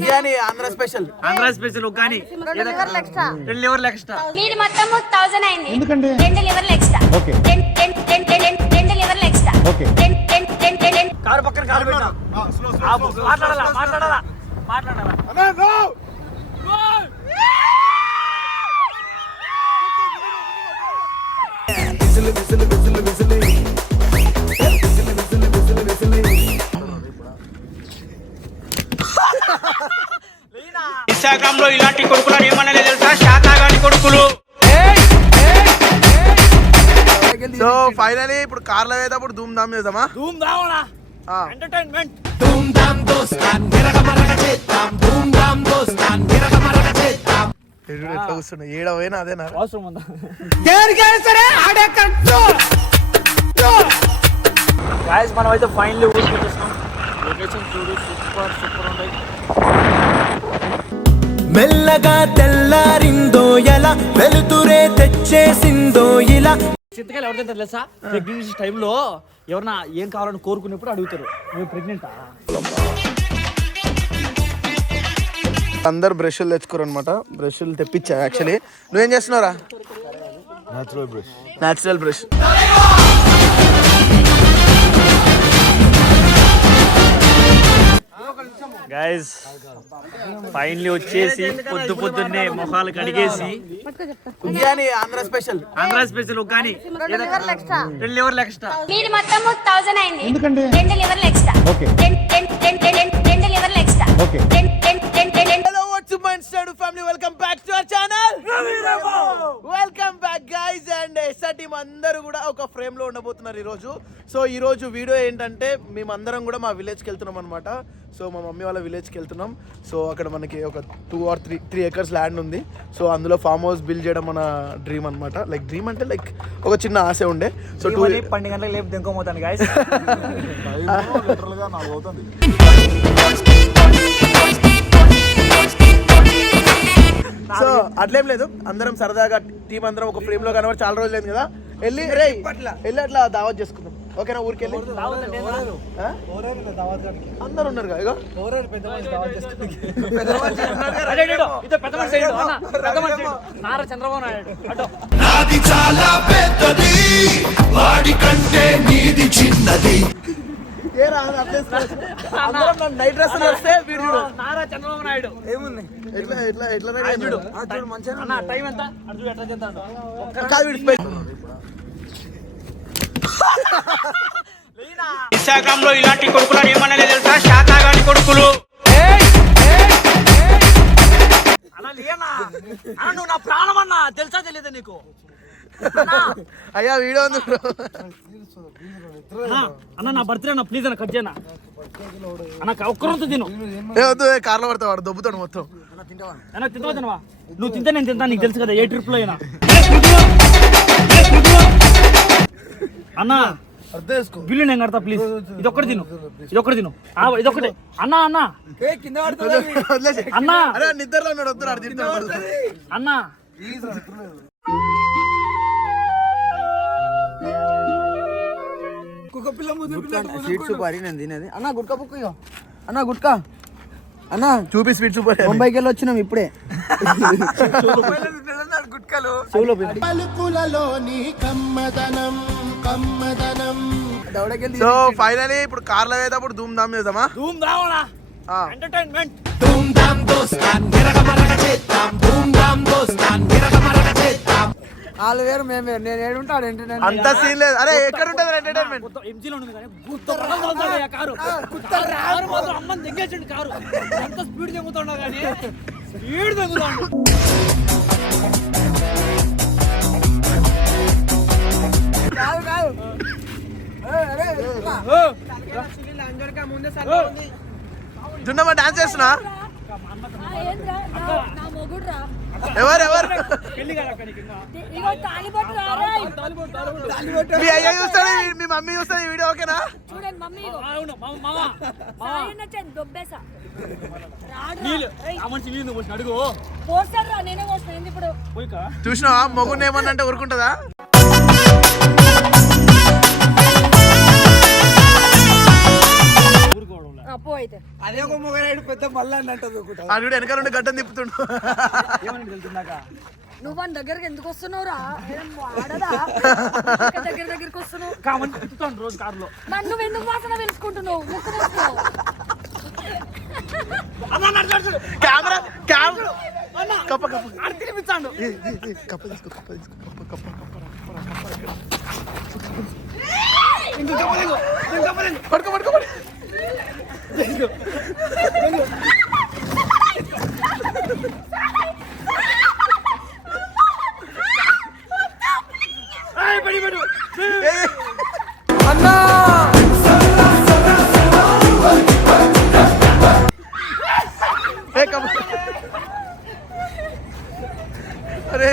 Biryani Andhra special కానీ 2 లివర్లు extra మీది మొత్తం 1000 అయింది. ఎందుకండి 2 లివర్లు ఎక్స్ట్రా. ఓకే 2 లివర్లు ఎక్స్ట్రా. ఓకే కారు పక్కన కారు పెట్టా మాట్లాడాలా ఇన్స్టాగ్రామ్ లో ఇలాంటి కొడుకులు ఏమన్నా తెలుసా? శాతాగాని కొడుకులు. సో ఫైనలీ ఇప్పుడు కార్లో వేసేటప్పుడు ధూమ్ ధామ్ చేద్దామా? ధూమ్ ధామనా ఎంటర్టైన్మెంట్. ఎట్లా కూర్చున్నా ఏడవైనా అదేనా అవసరం ఉందా? గాయ్స్ మనం అయితే ఫైనల్లీ ఊరికి వచ్చేసాం. లొకేషన్ చూడు సూపర్ ఉన్నాయి. మెల్లగా తెల్లారిందో ఎలా వెలుతురే తెచ్చేసిందో ఇలా. చింతకాయలు ఎవరికైతే తెలుసా? ప్రెగ్నెన్సీ టైంలో ఎవరన్నా ఏం కావాలని కోరుకున్నప్పుడు అడుగుతారు, నువ్వు ప్రెగ్నెంటా? అందరు బ్రష్లు తెచ్చుకోరు అనమాట. బ్రష్లు తెప్పించా యాక్చువల్లీ. నువ్వేం చేస్తున్నావురా? Natural brush. గైస్ ఫైనల్లీ వచ్చేసి పొద్దున్నే మొహాలు కడిగేసి బిర్యానీ ఆంధ్ర స్పెషల్ కానీ 2 లివర్లు ఎక్స్ట్రా. మీది మొత్తం 1000 అయింది. ఎందుకండి 2 లివర్లు ఎక్స్ట్రా. ఓకే 2 లివర్లు extra. Okay hello what's my Insta family, welcome back to our channel. Welcome back guys. And SR team అందరూ కూడా ఒక ఫ్రేమ్ లో ఉండబోతున్నారు ఈ రోజు. సో ఈ రోజు వీడియో ఏంటంటే మేమందరం కూడా మా విలేజ్కి వెళ్తున్నాం అనమాట. సో మా మమ్మీ వాళ్ళ విలేజ్కి వెళ్తున్నాం. సో అక్కడ మనకి ఒక 2 or 3 acres ల్యాండ్ ఉంది. సో అందులో ఫామ్ హౌస్ బిల్డ్ చేయడం మన డ్రీమ్ అనమాట. లైక్ డ్రీమ్ అంటే లైక్ ఒక చిన్న ఆశ ఉండే. సో 12 గంటలకు లేపు దింకోపోతాను గైస్. సో అట్లేం లేదు, అందరం సరదాగా టీం అందరం ఒక ఫ్రేమ్ లో కనబడి చాలా రోజులు లేదు కదా. వెళ్ళి అట్లా దావత్ చేసుకుందాం. ఓకేనా? ఊరికి వెళ్ళి అందరు ఉన్నారు కదా. చంద్రబాబు నాయుడు నాది చాలా పెద్దది వాడి కంటే నీది చిన్నది. నైట్ డ్రెస్ వస్తే నారా చంద్రబాబు నాయుడు ఏముంది ఎట్లా టైం ఎంత అర్జున్ ఎట్లా చేస్తాడు? ఇన్స్టాగ్రామ్ లో ఇలాంటి కొడుకులు ఏమన్నా తెలుసా? శాతాగాని కొడుకులు. అలా లేనా నువ్వు నా ప్రాణం అన్నా, తెలుసా తెలియదా నీకు? అయ్యా వీడియో ఉంది అన్న నా బర్త్డే అన్న, ప్లీజ్ అన్న కట్ చేయనా అన్న, ఒక్కరోజు తిను. వద్దు, కార్లో పడతావు, వాడు దొబ్బుతాడు మొత్తం. అన్న తింటావా తినవా? నువ్వు తింటే నేను తింటా, నీకు తెలుసు కదా ఏ ట్రిప్ లో అయినా. అన్న బిల్లు నేను కడతా ప్లీజ్. ఇదొక్కటి తిను. ఇదొక్కటి అన్న అన్న అన్న నిద్రలో ఉన్నాడు. వద్దు అన్న అన్న గుట్కా బుక్ అన్న గుట్కా అన్న చూపి స్వీట్ సూపర్. ముంబైకి వెళ్ళి వచ్చినాం ఇప్పుడే. సో ఫైనలీ ఇప్పుడు కార్లో వేసేటప్పుడు ధూమ్ ధామ్ చేద్దామా? ధూమ్ ధామనా ఎంటర్టైన్మెంట్. ధూమ్ ధామ్ దోస్తాన్ గిరగ మరగ చేద్దాం. ధూమ్ ధామ్ దోస్తాన్ గిరగ మరగ చేద్దాం. వాళ్ళు వేరు మేము వేరు. నేను ఏడుంటాడు ఎంటర్టైన్మెంట్. అంత సీన్ లేదు. అరే ఎక్కడ ఉంటుంది ఎంటర్టైన్మెంట్? ఎంజీలో ఉంది కానీ కారు మాత్రం అమ్మని దిగేసిండు. కారు ఎంత స్పీడ్ దిగుతున్నావు కానీ స్పీడ్ దిగుతాడు. దున్నమ్మ డాన్స్ చేస్తున్నా? ఎవరు మీ అయ్య చూస్తాడు, మీ మమ్మీ చూస్తాడు ఈ వీడియో. ఓకేనా? చూసినావా? మొగుడిని ఏమన్నా అంటే ఊరుకుంటుందా? పో అయితే అదే ఒక మొగరాయుడు పెద్ద మల్ల అన్నట్టు అనుకుంటా. ఆడు వెనకాల నుండి గడ్డం తిప్పుతుండు. ఏమని వెళ్తున్నాక నువ్వు వాని దగ్గరికి ఎందుకు వస్తున్నావురా ఆడదా దగ్గరికి వస్తున్నావు కామన్ తిప్పుతాను రోజు కారులో. నన్ను నువ్వు ఎందుకు వాసన తెలుసుకుంటున్నావు ముక్కు తెలుసుకున్నావు కెమెరా కప్ప కప్ప తినిపించాడు. కప్ప తీసుకో కప్ప తీసుకో కప్ప కప్ప పడుకో పడుకో పడుకో. అరే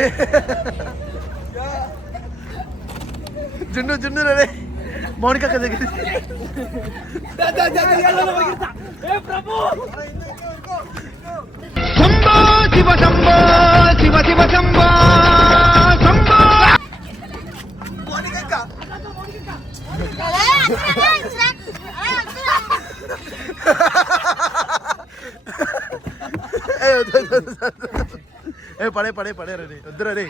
జున్ను జున్ను రే మౌనిక కథ దగ్గర శంభో శివ శంభో శివ శివ శంభో శంభో. ఏ పడే పడే పడే రే వద్దురా రే.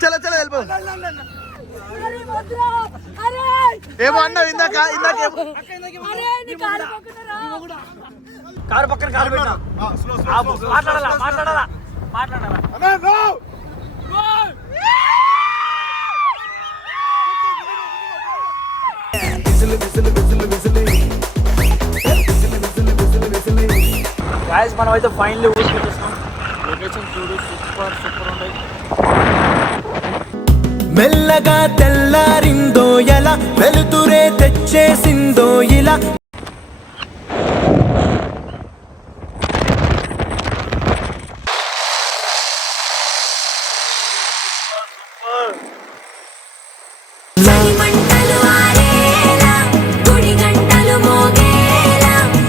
చల చల వెళ్ళిపో. ఏమో అన్నావు ఇందాక ఇందాకేమో కారు పక్కన కారు పెట్టా. మాట్లాడాలా మాట్లాడాలా మాట్లాడాలా. గాయస్ మనం అయితే ఫైనల్లీ ఊరికి వచ్చేసాం. లొకేషన్ చూడు సూపర్ సూపర్ ఉన్నాయి. మెల్లగా తెల్లారిందో ఎలా వెలుతురే తెచ్చేసిందో ఇలా.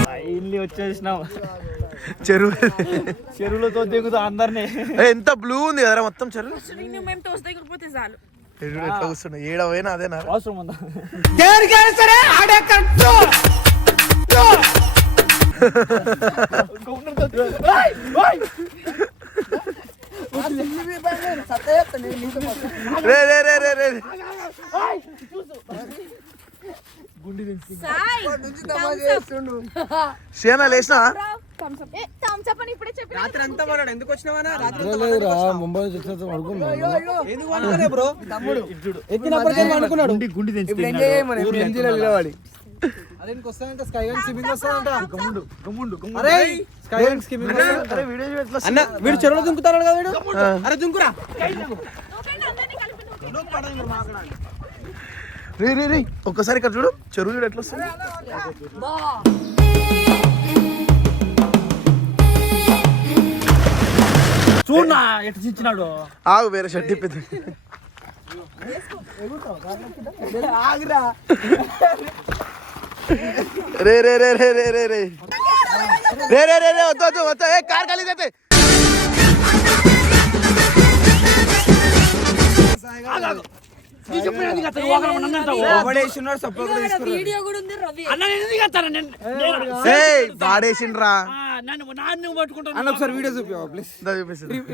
ఫైనల్లీ వచ్చేసినాం. చెరువు చెరువులతో దిగుతా అందరినీ. ఎంత బ్లూ ఉంది కదరా మొత్తం చెరువు. మేము తోసి దగ్గర పోతే చాలు ఎట్లా కూర్చున్నా ఏడవైనా అదేనా. అవసరం ఉందా? రే రే రే రే రే షేనా లేచినా రాత్రి అంతా పడాడు. ఎందుకు వచ్చినావా? రాత్రి లేదురా ముంబై నుంచి వచ్చిన పడుకున్నా. ఎందుకు అనుకునే బ్రో? తమ్ముడు ఎత్తినప్పటికే అనుకున్నాడు. గుండి ఇప్పుడు ఎంజాయ్ చేయమని ఎంజీలో నిలబడి అదేంటి వస్తానంటే స్కై వ్యాన్ స్విమ్మింగ్ వస్తానంట. అరే స్కై వ్యాన్ స్విమ్మింగ్ అన్న వీడు చెరువులో దుంకుతాడు కదా వీడు. అరే దుంకురా. రే రే రే ఒక్కసారి ఇక్కడ చూడు చెరువు చూడు ఎట్లా వస్తుంది. చూడనా ఎట్లా చించినాడు. ఆగు వేరే షర్ట్ ఇప్పింది. రే రే రే రే రే రే రే రే రే రే రే వద్దు వద్దు వద్దు. ఏ కార్ ఖాళీ చేస్తే వీడియో కూడా ఉంది రవి వాడేసిండ్రా. నన్ను పట్టుకుంటాను. అన్న ఒకసారి వీడియో చూపివా ప్లీజ్.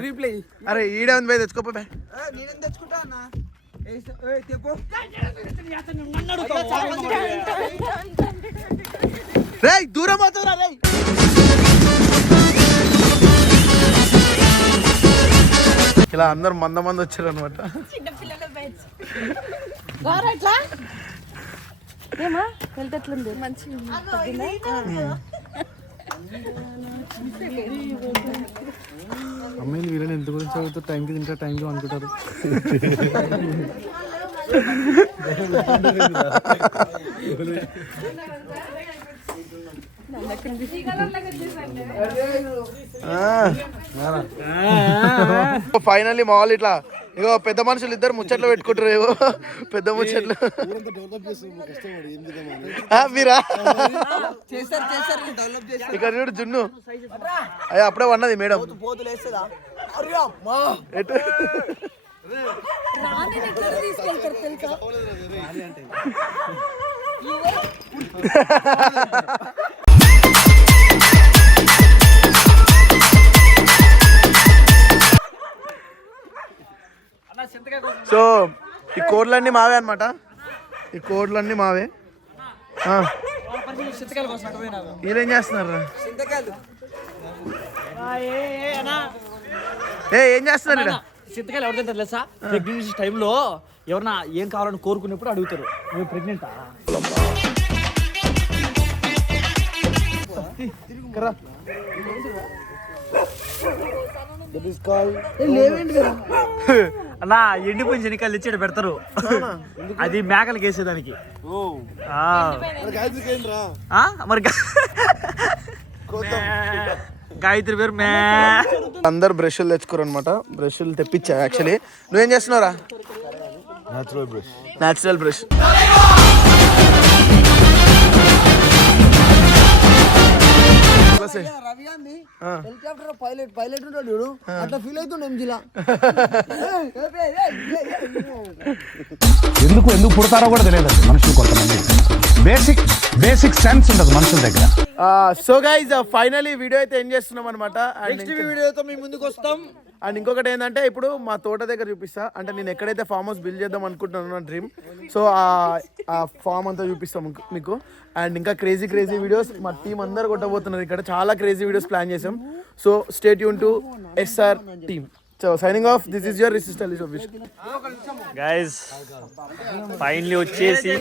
రీప్లే. అరే ఈడే ఉంది పోయి తెచ్చుకోపో. నేనేం తెచ్చుకుంటా అన్న. రే దూరం అవుతుందా రే. ఇలా అందరు మంద మంది వచ్చారు అనమాట. ఏమా హెల్త్ ఎట్లుంది మంచిగా అమ్మాయిలు వీళ్ళని ఎంత గురించి చదువుతారు టైంకి తింటారు టైంకి అనుకుంటారు. ఫైనల్లీ మా వాళ్ళు ఇట్లా ఇగో పెద్ద మనుషులు ఇద్దరు ముచ్చట్లు పెట్టుకుంటారు ఏవో పెద్ద ముచ్చట్లు మీరా ఇక్కడ చూడు జున్ను అయ్యా అప్పుడే వన్నది మేడం ఎటు రాని ఎక్కడ తీసుకెళ్తారు తెలుసా సో ఈ కోడ్లన్నీ మావే అనమాట ఈ కోడ్లన్నీ మావే వీళ్ళేం చేస్తున్నారు ఏం చేస్తున్నారు ఇక్కడ చింతకాయలు ఎవరు తింటారు తెలుసా ప్రెగ్నెన్సీ టైంలో ఎవరన్నా ఏం కావాలని కోరుకున్నప్పుడు అడుగుతారు నువ్వు ప్రెగ్నెంటా అన్నా ఎండిపోయిన శనికాయలు ఇచ్చి పెడతారు అది మేకలకి వేసేదానికి మరి గాయత్రి పేరు మే అందరు బ్రష్లు తెచ్చుకోరు అనమాట బ్రష్లు తెప్పించా యాక్చువల్లీ నువ్వేం చేస్తున్నావురా న్యాచురల్ బ్రష్ హెలికాప్టర్ పైలట్ ఉంటాడు చూడు అట్లా ఫీల్ అవుతుండే ఎంజిలా ఎందుకు పుడతారో కూడా తెలియదు మనుషులు కొంతమంది బేసిక్ సెన్స్ ఉండదు మనుషుల దగ్గర. సో గైస్ ఫైనలీ వీడియో అయితే ఏం చేస్తున్నాం అనమాట నెక్స్ట్ వీడియోతో మీ ముందుకు వస్తాం. అండ్ ఇంకొకటి ఏంటంటే ఇప్పుడు మా తోట దగ్గర చూపిస్తా అంటే నేను ఎక్కడైతే ఫామ్ హౌస్ బిల్డ్ చేద్దాం అనుకుంటున్నాను డ్రీమ్ సో ఆ ఫామ్ అంతా చూపిస్తాం మీకు. అండ్ ఇంకా క్రేజీ వీడియోస్ మా టీం అందరు కొట్టబోతున్నారు ఇక్కడ చాలా క్రేజీ వీడియోస్ ప్లాన్ చేసాం. So stay tune to SR team. So signing off this is your sister guys finally వచ్చేసి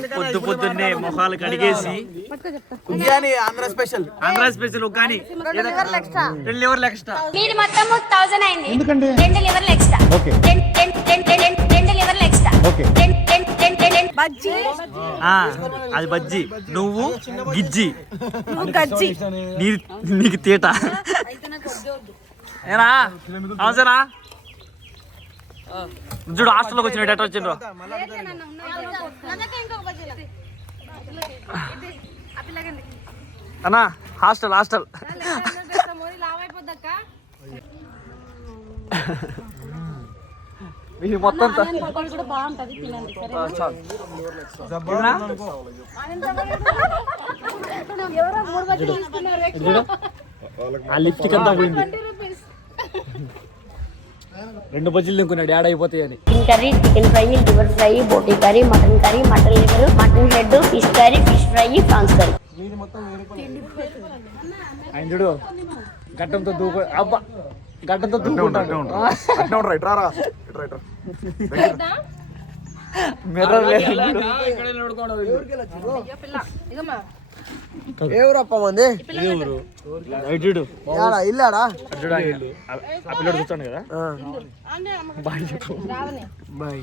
పొద్దున్నే మొహాలు కడిగేసి ఆంధ్ర స్పెషల్ కానీ 2 లివర్లు ఎక్స్ట్రా మీది మొత్తం 1000 అయింది 2 లివర్లు ఎక్స్ట్రా 2 లివర్లు ఎక్స్ట్రా బజ్జీ అది బజ్జీ నువ్వు గిజ్జి గజ్జి నీకు తీట ఏనా అవసరా చూడు హాస్టల్లోకి వచ్చిన ఎట్లా వచ్చిండ్రు అన్నా హాస్టల్ ఇది మొత్తం ఆ లిఫ్ట్ అంతా పోయింది 2 బజ్జీలు తినుకున్నాడు యాడ్ అయిపోతాయని. Chicken curry chicken fry liver fry బోటీ curry mutton liver mutton head fish curry fish fry prawns curry. ఆయన చూడు గడ్డంతో దూకు అబ్బా గడ్డంతో దూకుంటాడు మిర్రర్ లేదు ఎవరప్ప మంది చూడు ఇల్లాడా ఆ పిల్లడు కూర్చోండి కదా బాయ్ చెప్పు బాయ్